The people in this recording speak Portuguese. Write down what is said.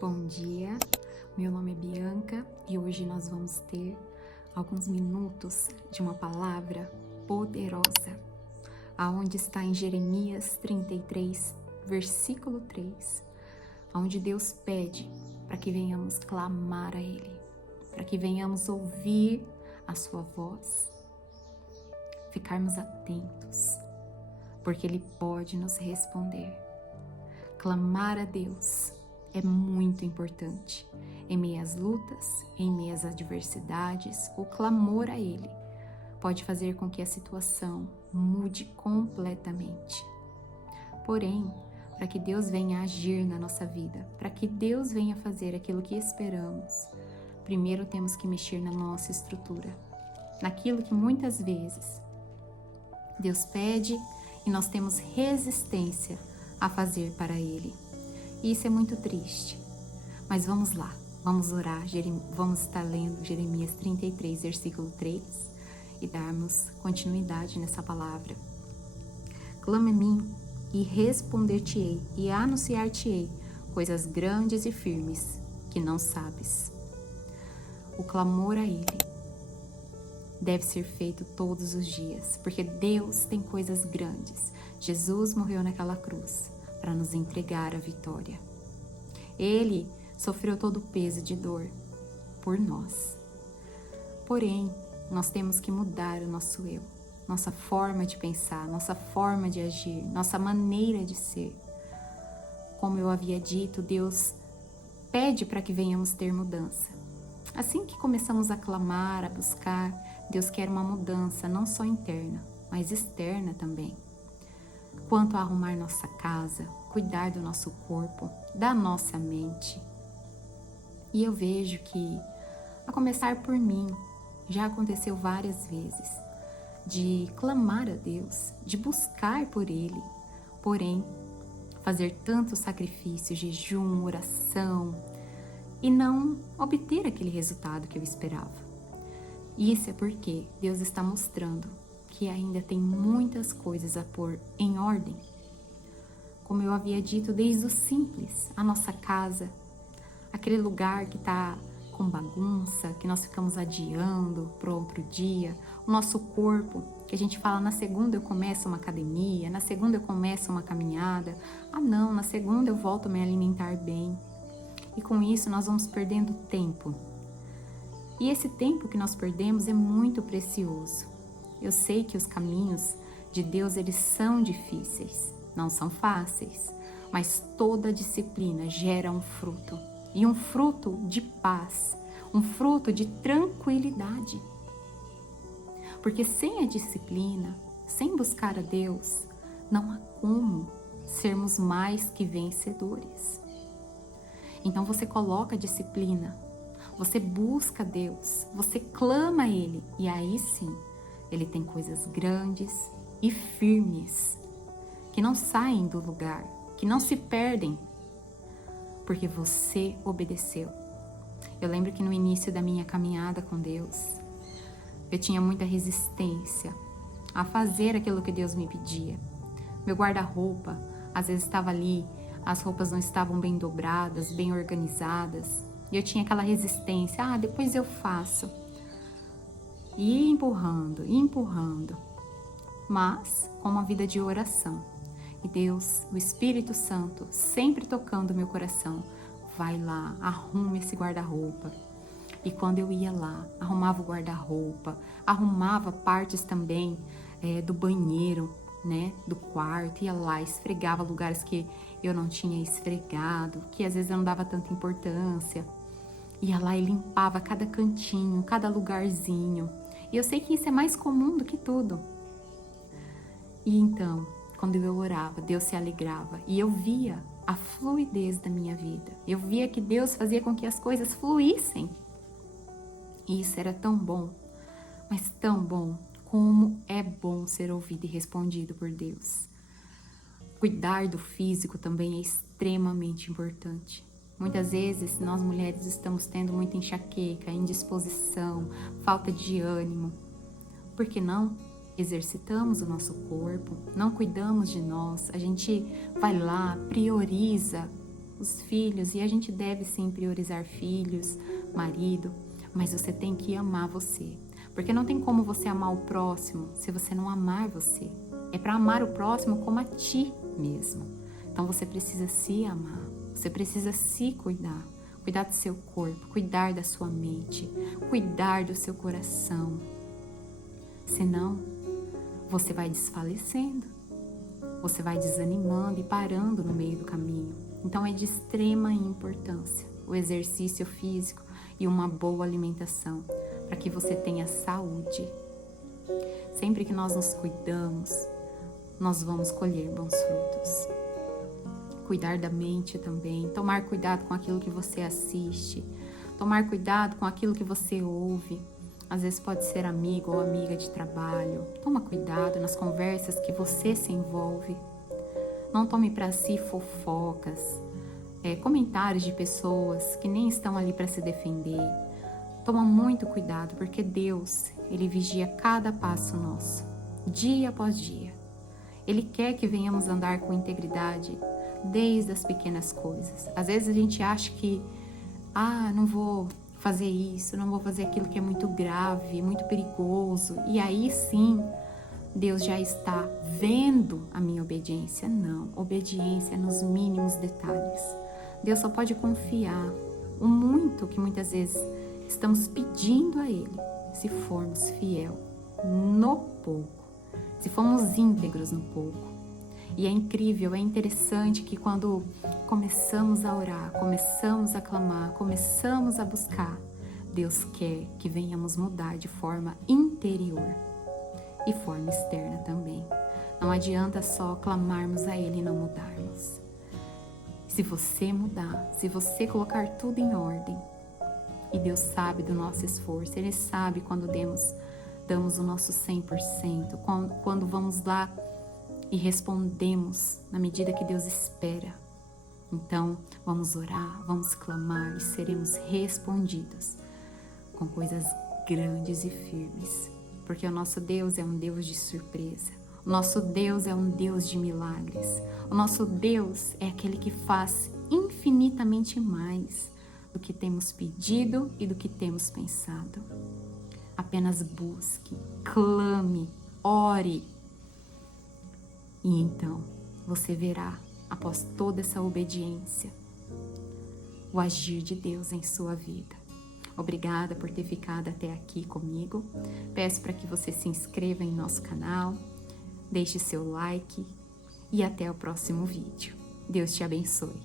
Bom dia, meu nome é Bianca e hoje nós vamos ter alguns minutos de uma palavra poderosa, aonde está em Jeremias 33, versículo 3, onde Deus pede para que venhamos clamar a Ele, para que venhamos ouvir a sua voz, ficarmos atentos, porque Ele pode nos responder. Clamar a Deus é muito importante. Em meio às lutas, em meio às adversidades, o clamor a Ele pode fazer com que a situação mude completamente. Porém, para que Deus venha agir na nossa vida, para que Deus venha fazer aquilo que esperamos, primeiro temos que mexer na nossa estrutura, naquilo que muitas vezes Deus pede e nós temos resistência a fazer para Ele. E isso é muito triste. Mas vamos lá, vamos orar, vamos estar lendo Jeremias 33, versículo 3 e darmos continuidade nessa palavra. Clama a mim e responder-te-ei e anunciar-te-ei coisas grandes e firmes que não sabes. O clamor a Ele deve ser feito todos os dias, porque Deus tem coisas grandes. Jesus morreu naquela cruz para nos entregar a vitória. Ele sofreu todo o peso de dor por nós. Porém, nós temos que mudar o nosso eu, nossa forma de pensar, nossa forma de agir, nossa maneira de ser. Como eu havia dito, Deus pede para que venhamos ter mudança. Assim que começamos a clamar, a buscar, Deus quer uma mudança não só interna, mas externa também. Quanto a arrumar nossa casa, cuidar do nosso corpo, da nossa mente. E eu vejo que, a começar por mim, já aconteceu várias vezes, de clamar a Deus, de buscar por Ele, porém, fazer tanto sacrifício, jejum, oração, e não obter aquele resultado que eu esperava. Isso é porque Deus está mostrando que ainda tem muitas coisas a pôr em ordem. Como eu havia dito, desde o simples, a nossa casa, aquele lugar que está com bagunça, que nós ficamos adiando para outro dia, o nosso corpo, que a gente fala, na segunda eu começo uma academia, na segunda eu começo uma caminhada, não, na segunda eu volto a me alimentar bem. E com isso nós vamos perdendo tempo. E esse tempo que nós perdemos é muito precioso. Eu sei que os caminhos de Deus, eles são difíceis, não são fáceis, mas toda disciplina gera um fruto, e um fruto de paz, um fruto de tranquilidade. Porque sem a disciplina, sem buscar a Deus, não há como sermos mais que vencedores. Então você coloca a disciplina, você busca Deus, você clama a Ele, e aí sim, Ele tem coisas grandes e firmes, que não saem do lugar, que não se perdem, porque você obedeceu. Eu lembro que no início da minha caminhada com Deus, eu tinha muita resistência a fazer aquilo que Deus me pedia. Meu guarda-roupa, às vezes estava ali, as roupas não estavam bem dobradas, bem organizadas, e eu tinha aquela resistência, depois eu faço. E empurrando, mas com uma vida de oração. E Deus, o Espírito Santo, sempre tocando meu coração, vai lá, arruma esse guarda-roupa. E quando eu ia lá, arrumava o guarda-roupa, arrumava partes também do banheiro, né, do quarto, ia lá, esfregava lugares que eu não tinha esfregado, que às vezes eu não dava tanta importância. Ia lá e limpava cada cantinho, cada lugarzinho. E eu sei que isso é mais comum do que tudo. E então, quando eu orava, Deus se alegrava. E eu via a fluidez da minha vida. Eu via que Deus fazia com que as coisas fluíssem. E isso era tão bom. Mas tão bom. Como é bom ser ouvido e respondido por Deus. Cuidar do físico também é extremamente importante. Muitas vezes, nós mulheres estamos tendo muita enxaqueca, indisposição, falta de ânimo. Por que não exercitamos o nosso corpo, não cuidamos de nós, a gente vai lá, prioriza os filhos, e a gente deve sim priorizar filhos, marido, mas você tem que amar você. Porque não tem como você amar o próximo se você não amar você. É para amar o próximo como a ti mesmo. Então você precisa se amar, você precisa se cuidar. Cuidar do seu corpo, cuidar da sua mente, cuidar do seu coração. Senão, você vai desfalecendo, você vai desanimando e parando no meio do caminho. Então é de extrema importância o exercício físico e uma boa alimentação para que você tenha saúde. Sempre que nós nos cuidamos, nós vamos colher bons frutos. Cuidar da mente também, tomar cuidado com aquilo que você assiste, tomar cuidado com aquilo que você ouve. Às vezes pode ser amigo ou amiga de trabalho. Toma cuidado nas conversas que você se envolve. Não tome para si fofocas, comentários de pessoas que nem estão ali para se defender. Toma muito cuidado, porque Deus, Ele vigia cada passo nosso, dia após dia. Ele quer que venhamos andar com integridade, desde as pequenas coisas. Às vezes a gente acha que, não vou fazer isso, não vou fazer aquilo que é muito grave, muito perigoso. E aí sim, Deus já está vendo a minha obediência. Não, obediência nos mínimos detalhes. Deus só pode confiar o muito que muitas vezes estamos pedindo a Ele, se formos fiel no pouco, se formos íntegros no pouco. E é incrível, é interessante que quando começamos a orar, começamos a clamar, começamos a buscar, Deus quer que venhamos mudar de forma interior e forma externa também. Não adianta só clamarmos a Ele e não mudarmos. Se você mudar, se você colocar tudo em ordem, e Deus sabe do nosso esforço, Ele sabe quando damos o nosso 100%, quando vamos lá e respondemos na medida que Deus espera. Então, vamos orar, vamos clamar e seremos respondidos com coisas grandes e firmes. Porque o nosso Deus é um Deus de surpresa. O nosso Deus é um Deus de milagres. O nosso Deus é aquele que faz infinitamente mais do que temos pedido e do que temos pensado. Apenas busque, clame, ore. E então você verá, após toda essa obediência, o agir de Deus em sua vida. Obrigada por ter ficado até aqui comigo. Peço para que você se inscreva em nosso canal, deixe seu like e até o próximo vídeo. Deus te abençoe.